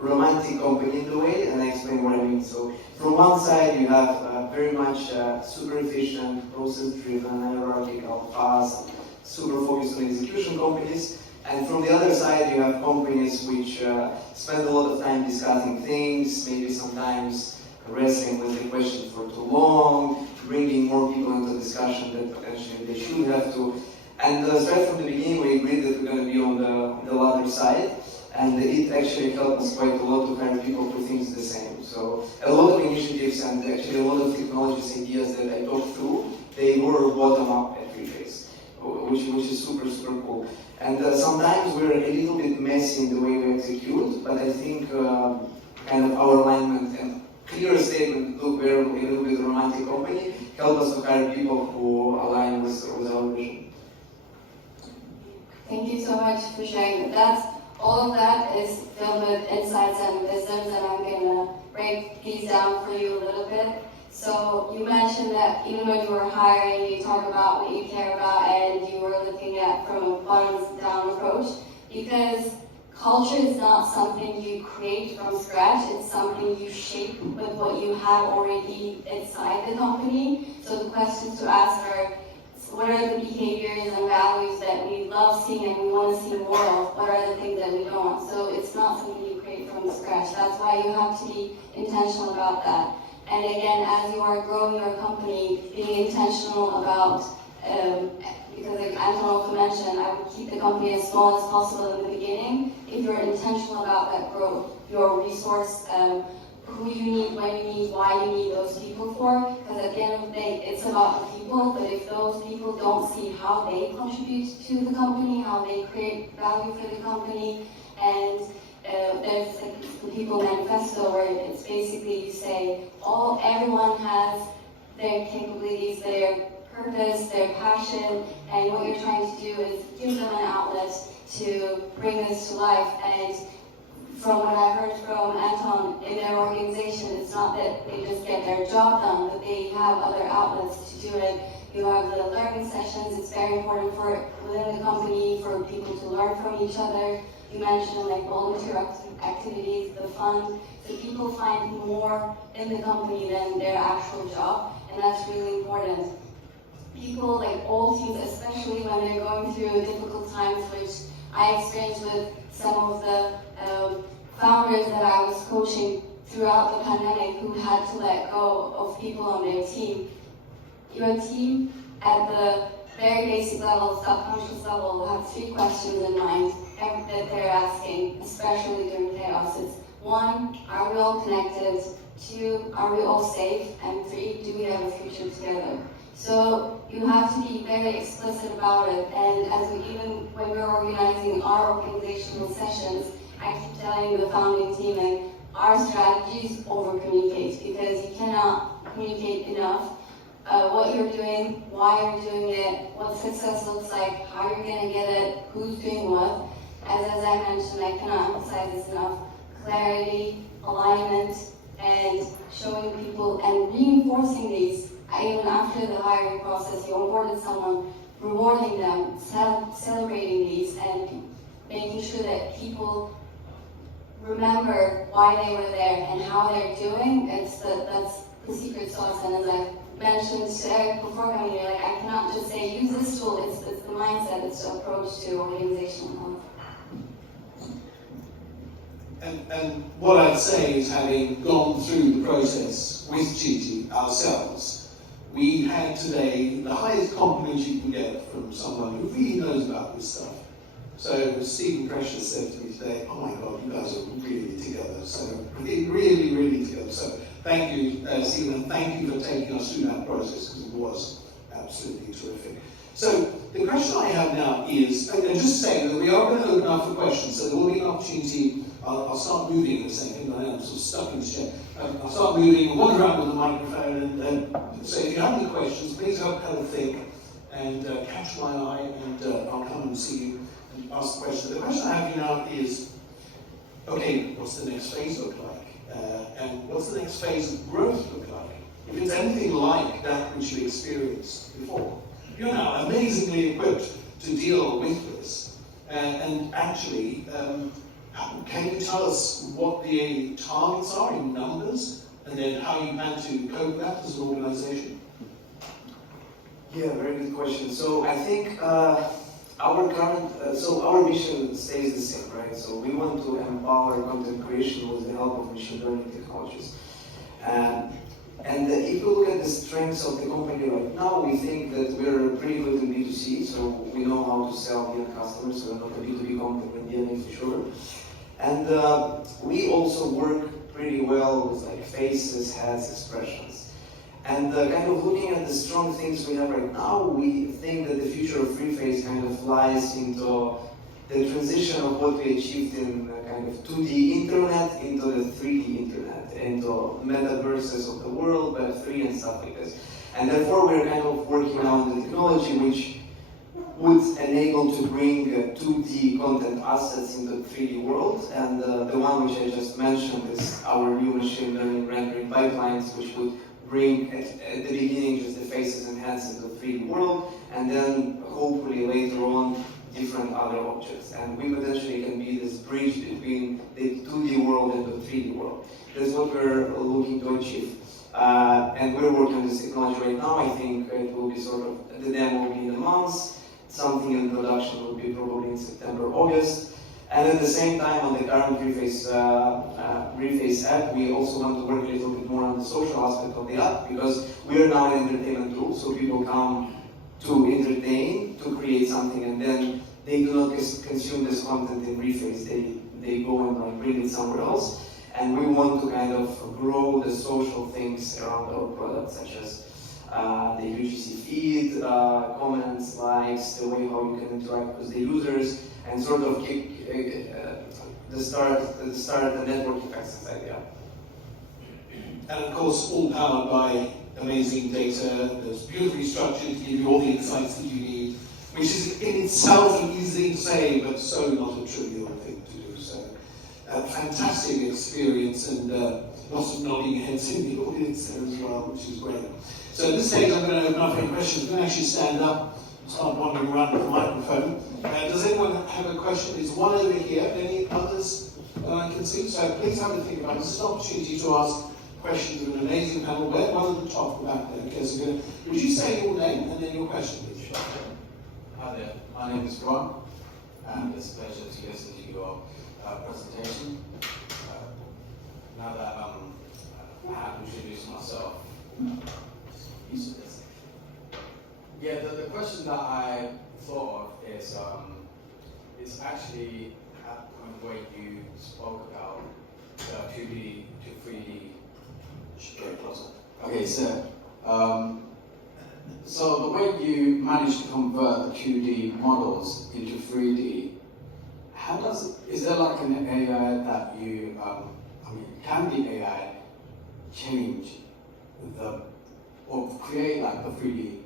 romantic company in the way, and I explain what I mean. So from one side you have very much super efficient, process-driven, hierarchical, fast, super focused on execution companies. And from the other side, you have companies which spend a lot of time discussing things, maybe sometimes wrestling with the question for too long, bringing more people into discussion that potentially they should have to. And right from the beginning, we agreed that we're going to be on the latter side, and it actually helped us quite a lot to hire people who think the same. So a lot of initiatives and actually a lot of technologies ideas that I talked through, they were bottom up at Reface, which is super, super cool. And sometimes we're a little bit messy in the way we execute, but I think kind of our alignment and clear statement, look, we're a little bit romantic company, help us to hire people who align with our vision. Thank you so much for sharing that. All of that is filled with insights and wisdoms, and I'm going to break these down for you a little bit. So you mentioned that even when you were hiring, you talk about what you care about, and you were looking at from a bottoms-down approach, because culture is not something you create from scratch. It's something you shape with what you have already inside the company. So the questions to ask are, what are the behaviors and values that we love seeing and we want to see more of? What are the things that we don't? So it's not something you create from scratch. That's why you have to be intentional about that. And again, as you are growing your company, being intentional about, because like Anton also mentioned, I would keep the company as small as possible in the beginning. If you're intentional about that growth, your resource, who you need, when you need, why you need those people for, because at the end of the day, it's about the people, but if those people don't see how they contribute to the company, how they create value for the company, and there's like the People Manifesto, where it's basically you say, everyone has their capabilities, their purpose, their passion, and what you're trying to do is give them an outlet to bring this to life. And from what I heard from Anton, in their organization, it's not that they just get their job done, but they have other outlets to do it. You have the learning sessions. It's very important for within the company for people to learn from each other. You mentioned like volunteer activities, the fund. So people find more in the company than their actual job, and that's really important. People, like all teams, especially when they're going through difficult times, which I experienced with some of the founders that I was coaching throughout the pandemic who had to let go of people on their team. Your team, at the very basic level, subconscious level, will have 3 questions in mind that they're asking, especially during chaos. It's 1, are we all connected? 2, are we all safe? And 3, do we have a future together? So you have to be very explicit about it. And even when we're organizing our organizational sessions, I keep telling the founding team that our strategies over-communicate, because you cannot communicate enough what you're doing, why you're doing it, what success looks like, how you're going to get it, who's doing what. As I mentioned, I cannot emphasize this enough. Clarity, alignment, and showing people and reinforcing these, even after the hiring process, you onboarded someone, rewarding them, celebrating these, and making sure that people remember why they were there and how they're doing. That's the secret sauce. And as I mentioned to Eric before coming here, like, I cannot just say use this tool. It's the mindset, it's the approach to organizational health. And what I'd say is, having gone through the process with Gigi ourselves, we had today the highest compliment you can get from someone who really knows about this stuff. So Stephen Precious said to me today, oh my God, you guys are really together. So really, really together. So thank you, Stephen, and thank you for taking us through that process, because it was absolutely terrific. So the question I have now is, and just saying that we are going to open up for questions, so there will be an opportunity. I'll start moving in a second. I am sort of stuck in this chair. I'll start moving, wander around with the microphone, and so if you have any questions, please have a think and catch my eye, and I'll come and see you and ask the question. The question I have here now is, okay, what's the next phase look like? And what's the next phase of growth look like? If it's anything like that which you experienced before. You're now amazingly equipped to deal with this. And actually, can you tell us what the targets are in numbers, and then how you plan to cope with that as an organization? Yeah, very good question. So I think our mission stays the same, right? So we want to empower content creation with the help of machine learning technologies. And if you look at the strengths of the company right now, we think that we're pretty good in B2C, so we know how to sell via customers, so we're not a B2B company in DNA for sure. And we also work pretty well with like faces, heads, expressions. And kind of looking at the strong things we have right now, we think that the future of Reface kind of lies into the transition of what we achieved in kind of 2D internet into the 3D internet, into metaverses of the world, Web3 and stuff like this. And therefore we're kind of working on the technology which would enable to bring 2D content assets into the 3D world. And the one which I just mentioned is our new machine learning rendering pipelines, which would bring at the beginning just the faces and heads into the 3D world, and then hopefully later on different other objects. And we potentially can be this bridge between the 2D world and the 3D world. That's what we're looking to achieve. And we're working on this technology right now. I think it will be sort of, the demo will be in a month, something in production will be probably in September, August. And at the same time, on the current Reface app, we also want to work a little bit more on the social aspect of the app, because we are now an entertainment tool, so people come to entertain, to create something, and then they do not consume this content in Reface. They go and like bring it somewhere else. And we want to kind of grow the social things around our product, such as the UGC feed, comments, likes, the way how you can interact with the users, and sort of start the network effects inside the app. And of course, all powered by amazing data that's beautifully structured to give you all the insights that you need, which is in itself an easy thing to say, but so not a trivial thing to do. So, a fantastic experience, and lots of nodding heads in the audience there as well, which is great. So at this stage, I'm going to open up for any questions. You can actually stand up, start wandering around with the microphone. Does anyone have a question? There's one over here. Any others I can see? So please have a think about it. This is an opportunity to ask questions of an amazing panel. We're one at the top, back there. Okay, so would you say your name and then your question, please? Hi there, my name is Ron, and it's a pleasure to listen to your presentation. Now that I have introduced myself, yeah, the question that I thought of is actually at the point where you spoke about 2D to 3D. Get closer. Okay, so the way you manage to convert the 2D models into 3D, is there like an AI that you, can the AI change or create like the 3D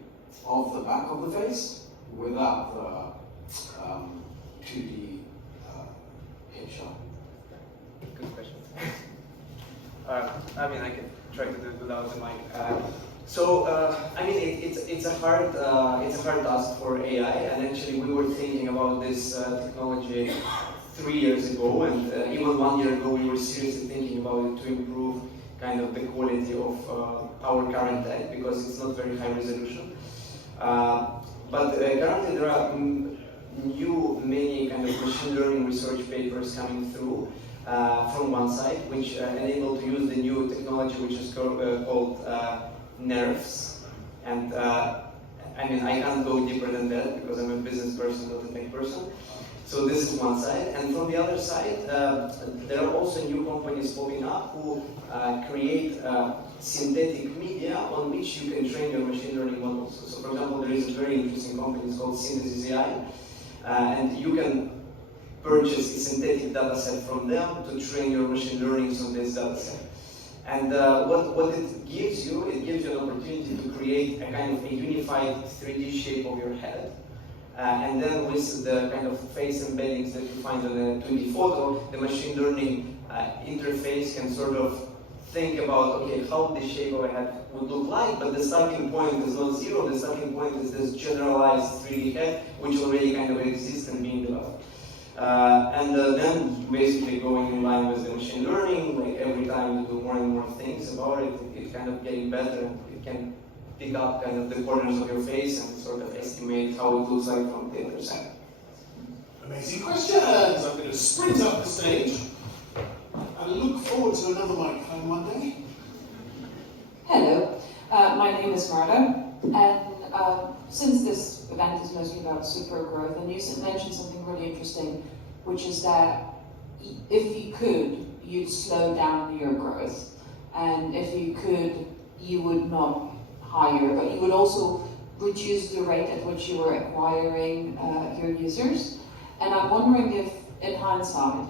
of the back of the face without the 2D picture? Good question. I mean, I can try to do it without the mic. I mean, it's a hard task for AI, and actually we were thinking about this technology 3 years ago, and even 1 year ago we were seriously thinking about it to improve kind of the quality of our current tech, because it's not very high resolution. But currently there are many kind of machine learning research papers coming through from one side, which enable to use the new technology which is called nerves. And I mean, I can't go deeper than that because I'm a business person, not a tech person. So this is one side, and from the other side, there are also new companies popping up who create synthetic media on which you can train your machine learning models. So for example, there is a very interesting company, it's called Synthesis AI, and you can purchase a synthetic data set from them to train your machine learning on this data set. And what it gives you an opportunity to create a kind of a unified 3D shape of your head. And then with the kind of face embeddings that you find on a 2D photo, the machine learning interface can sort of think about, okay, how the shape of a head would look like, but the starting point is not zero, the starting point is this generalized 3D head, which already kind of exists and being developed. Then basically going in line with the machine learning, like every time you do more and more things about it, it's kind of getting better, and it can pick up kind of the corners of your face and sort of estimate how it looks like from the other side. Amazing questions! I'm going to sprint up the stage and look forward to another microphone one day. Hello, my name is Marta, and since this event is mostly about supergrowth, and you mentioned something really interesting, which is that if you could, you'd slow down your growth, and if you could, you would not higher, but you would also reduce the rate at which you were acquiring your users. And I'm wondering if, in hindsight,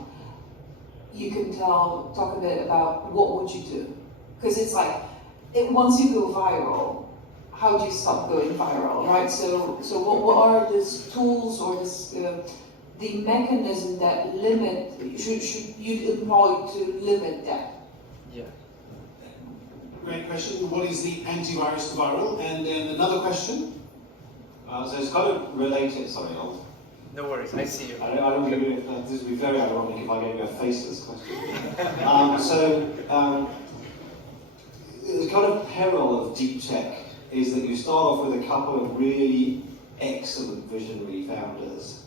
you can talk a bit about what would you do? Because it's like, once you go viral, how do you stop going viral, right? So what are these tools or the mechanism that should you employ to limit that? Yeah. Great question. What is the antivirus to viral? And then another question. So it's kind of related, sorry, No worries, I see you. I don't give you, this would be very ironic if I gave you a faceless question. The kind of peril of deep tech is that you start off with a couple of really excellent visionary founders,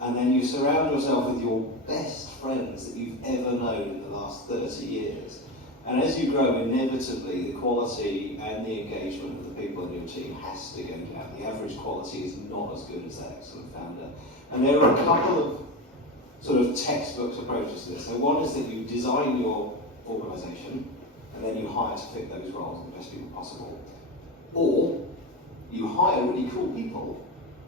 and then you surround yourself with your best friends that you've ever known in the last 30 years. And as you grow, inevitably, the quality and the engagement of the people in your team has to go down. The average quality is not as good as that excellent founder. And there are a couple of sort of textbooks approaches to this. So one is that you design your organisation, and then you hire to fit those roles, the best people possible. Or you hire really cool people,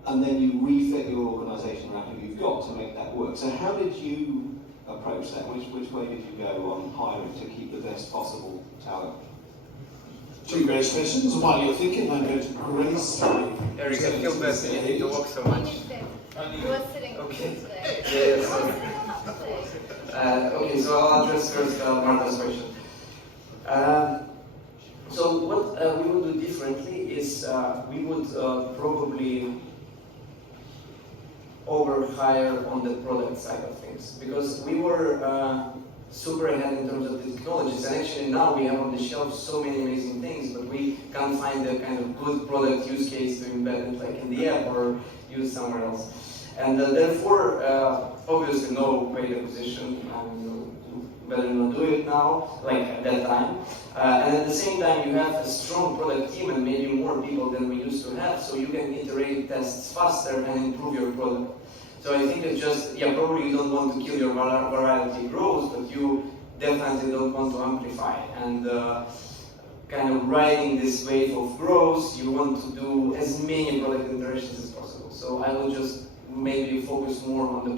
and then you refit your organisation around who you've got to make that work. So how did you approach that? Which way did you go on hiring to keep the best possible talent? Two great questions. While you're thinking, I'm going to grace Eric, I feel bad that you need to walk so much. He was sitting Okay. today. Yeah, sorry. Okay, so I'll address first Martha's question. So what we would do differently is we would probably overhire on the product side of things, because we were super ahead in terms of the technologies, and actually now we have on the shelf so many amazing things, but we can't find the kind of good product use case to embed it like in the app or use somewhere else. And therefore, obviously no paid acquisition, better not do it now, like at that time. And at the same time, you have a strong product team and maybe more people than we used to have, so you can iterate tests faster and improve your product. So I think it's just, yeah, probably you don't want to kill your variety growth, but you definitely don't want to amplify. And kind of riding this wave of growth, you want to do as many product iterations as possible. So I will just maybe focus more on the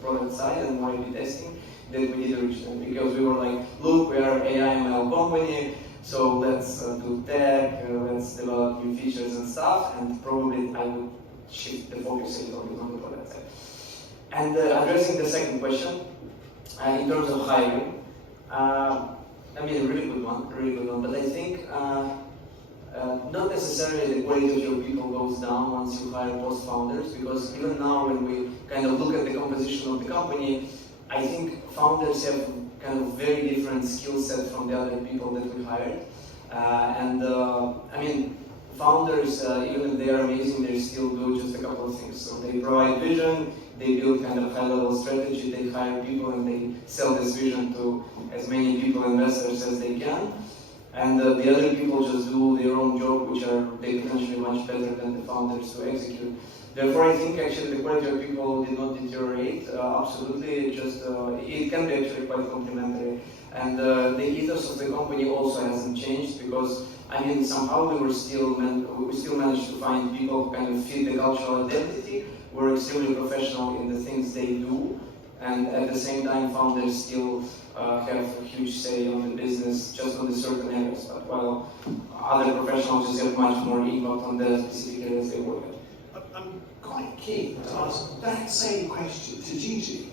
product side and more A/B testing that we did originally, because we were like, look, we are AI ML company, so let's do tech, let's develop new features and stuff, and probably I would shift the focus a little bit on the product side. And addressing the second question, in terms of hiring, I mean, a really good one. But I think not necessarily the quality of your people goes down once you hire post-founders, because even now when we kind of look at the composition of the company, I think founders have kind of very different skill set from the other people that we hired. I mean, founders, even if they are amazing, they still do just a couple of things. So they provide vision, they build kind of high-level strategy, they hire people, and they sell this vision to as many people, investors, as they can. And the other people just do their own job, which are they potentially much better than the founders to execute. Therefore, I think actually the quality of people did not deteriorate. Absolutely, it can be actually quite complementary. And the ethos of the company also hasn't changed, because I mean somehow we still managed to find people who kind of fit the cultural identity. We're extremely professional in the things they do, and at the same time, founders still have a huge say on the business, just on the certain areas. But while other professionals just have much more impact on the specific areas they work at. I'm quite keen to ask that same question to Gigi.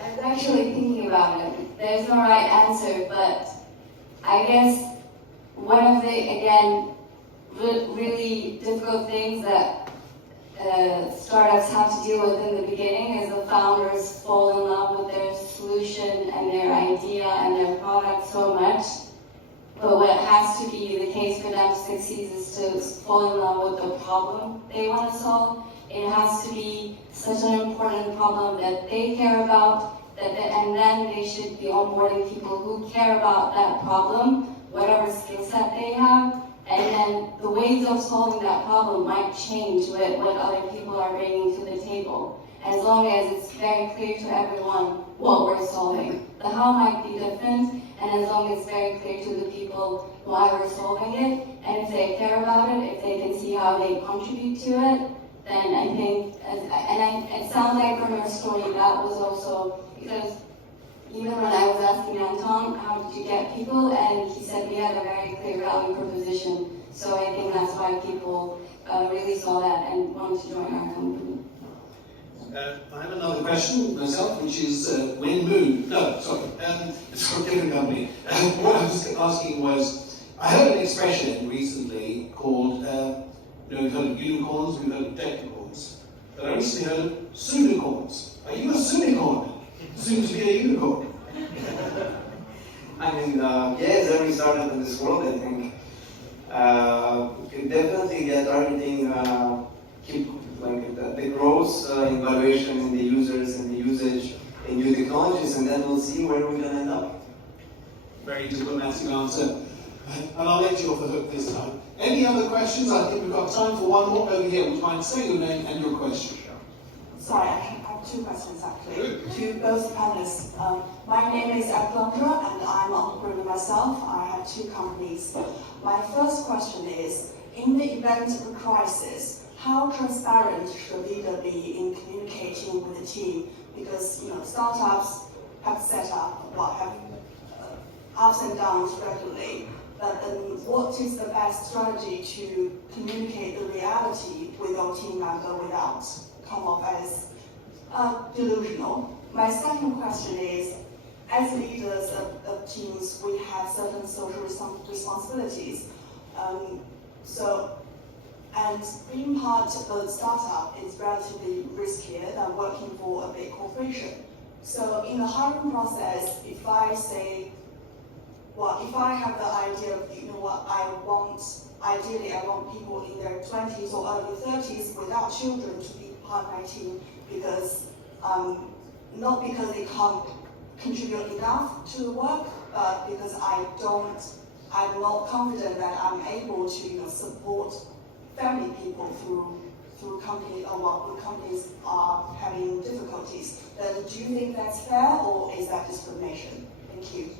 I was actually thinking about it. There's no right answer, but I guess one of the, again, really difficult things that startups have to deal with in the beginning is the founders fall in love with their solution and their idea and their product so much. But what has to be the case for them to succeed is to fall in love with the problem they want to solve. It has to be such an important problem that they care about, and then they should be onboarding people who care about that problem, whatever skill set they have. And then the ways of solving that problem might change with what other people are bringing to the table. As long as it's very clear to everyone what we're solving. The how might be different, and as long as it's very clear to the people why we're solving it, and if they care about it, if they can see how they contribute to it, then I think, it sounds like from your story that was also, because even when I was asking Anton, how did you get people, and he said we had a very clear value proposition. So I think that's why people really saw that and wanted to join our company. I have another question myself, which is when moved. No, sorry, it's from a different company. What I was asking was, I heard an expression recently called, we've heard of unicorns, we've heard of decacorns, but I recently heard of soonicorns. Are you a soonicorn? Soon to be a unicorn. I mean, it's every startup in this world, I think. Definitely get targeting keep like the growth in valuation in the users and the usage in new technologies, and then we'll see where we're gonna end up. Very diplomatic answer. And I'll let you off the hook this time. Any other questions? I think we've got time for one more over here. Would you mind saying your name and your question? Sorry, I have two questions actually, to both panelists. My name is Eric Van der Kleij, and I'm an entrepreneur myself. I have two companies. My first question is, in the event of a crisis, how transparent should a leader be in communicating with the team? Because startups have set up, have ups and downs regularly. But what is the best strategy to communicate the reality with your team member without come off as delusional? My second question is, as leaders of teams, we have certain social responsibilities. And being part of a startup is relatively riskier than working for a big corporation. So in the hiring process, if I say, if I have the idea of, ideally I want people in their 20s or early 30s without children to be part of my team, because not because they can't contribute enough to the work, but because I'm not confident that I'm able to support family people through company or when companies are having difficulties. Do you think that's fair, or is that discrimination? Thank you.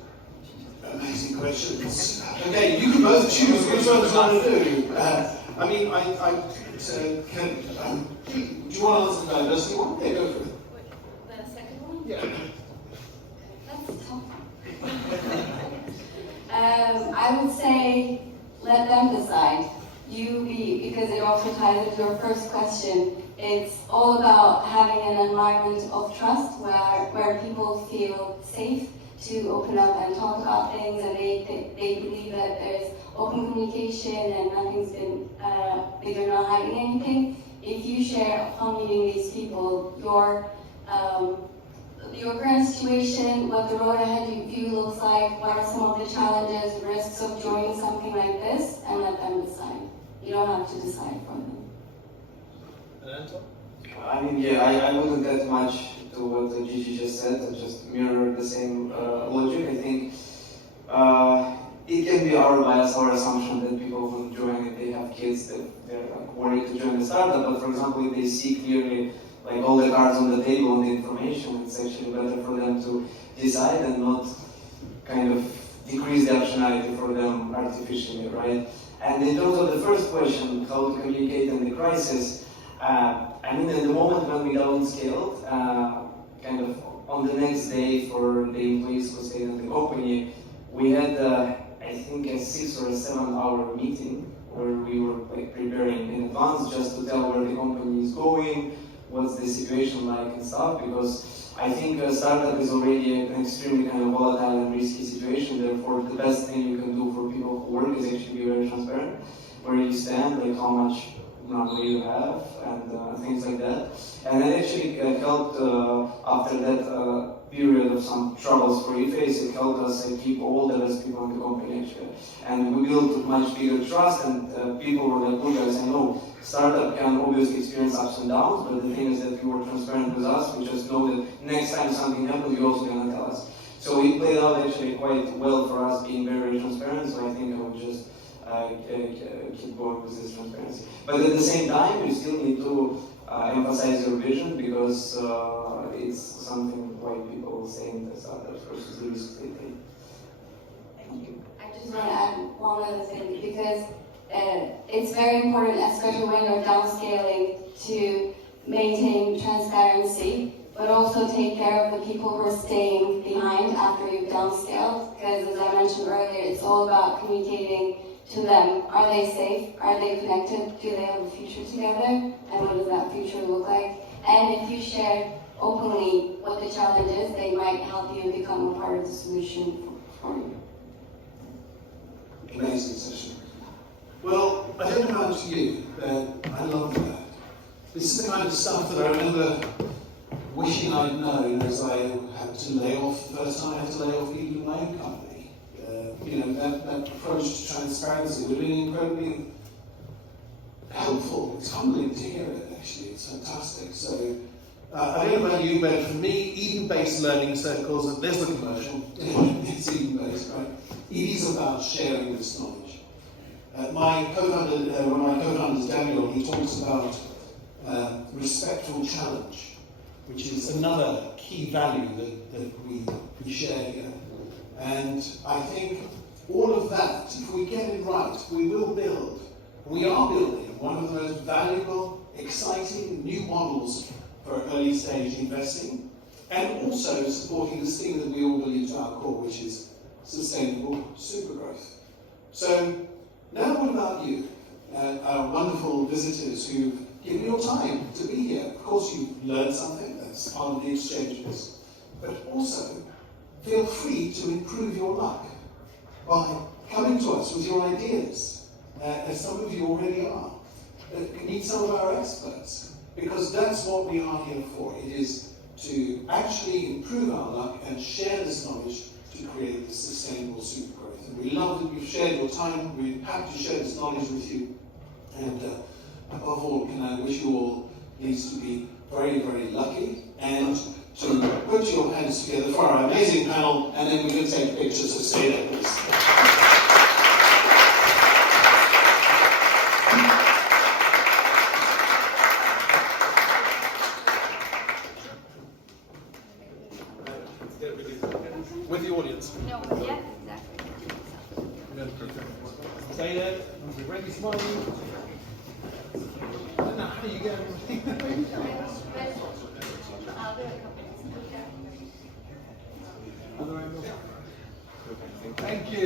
Amazing questions. Okay, you can both choose which one you want to do. Do you want to answer the diversity one? Yeah, go for it. The second one? Yeah. That's tough. I would say let them decide. because it also ties into your first question, it's all about having an environment of trust where people feel safe to open up and talk about things, and they believe that there's open communication and nothing's been, they're not hiding anything. If you share upon meeting these people, your current situation, what the road ahead of you looks like, what are some of the challenges, risks of joining something like this, and let them decide. You don't have to decide for them. And Anton? I mean, yeah, I wouldn't add much to what Gigi just said. I just mirror the same logic. I think it can be our bias, our assumption that people who join if they have kids, that they're like worried to join the startup. But for example, if they see clearly like all the cards on the table and the information, it's actually better for them to decide and not kind of decrease the optionality for them artificially, right? And in terms of the first question, how to communicate in the crisis, I mean, at the moment when we downscaled, kind of on the next day for the employees who stayed in the company, we had, I think, a 6 or 7 hour meeting where we were like preparing in advance just to tell where the company is going, what's the situation like and stuff, because I think a startup is already an extremely kind of volatile and risky situation. Therefore, the best thing you can do for people who work is actually be very transparent, where you stand, like how much money you have, and things like that. And it actually helped after that period of some troubles for Reface. It helped us keep all the best people in the company actually. And we built much bigger trust, and people were like, look guys, I know startup can obviously experience ups and downs, but the thing is that you were transparent with us. We just know that next time something happens, you're also going to tell us. So it played out actually quite well for us, being very, very transparent. So I think I would just keep going with this transparency. But at the same time, you still need to emphasize your vision, because it's something why people stay in the startups versus the risk they take. Thank you. I just want to add one other thing, because it's very important, especially when you're downscaling, to maintain transparency, but also take care of the people who are staying behind after you've downscaled. Because as I mentioned earlier, it's all about communicating to them. Are they safe? Are they connected? Do they have a future together? And what does that future look like? And if you share openly what the challenge is, they might help you become a part of the solution for you. Amazing session. Well, I don't know about you, but I love that. This is the kind of stuff that I remember wishing I'd known as I had to lay off, the first time I had to lay off people in my own company. You know, that approach to transparency would have been incredibly helpful. It's humbling to hear it, actually. It's fantastic. So, I don't know about you, but for me, Edenbase Learning Circles, there's the commercial. It's Edenbase, right? It is about sharing this knowledge. One of my co-founders, Daniel, he talks about respectful challenge, which is another key value that we share here. And I think all of that, if we get it right, we will build. We are building one of the most valuable, exciting new models for early stage investing, and also supporting this thing that we all believe to our core, which is sustainable supergrowth. So now what about you, our wonderful visitors who've given your time to be here? Of course you've learned something, that's part of the exchanges, but also feel free to improve your luck by coming to us with your ideas, as some of you already are. Meet some of our experts, because that's what we are here for. It is to actually improve our luck and share this knowledge to create this sustainable supergrowth. And we love that you've shared your time. We're happy to share this knowledge with you. And above all, can I wish you all these to be very, very lucky, and to put your hands together for our amazing panel, and then we can take pictures. So stay there, please. With the audience. No, yeah, exactly. Stay there, and be ready, smiling. I don't know how you get everything. I'll do it. Thank you.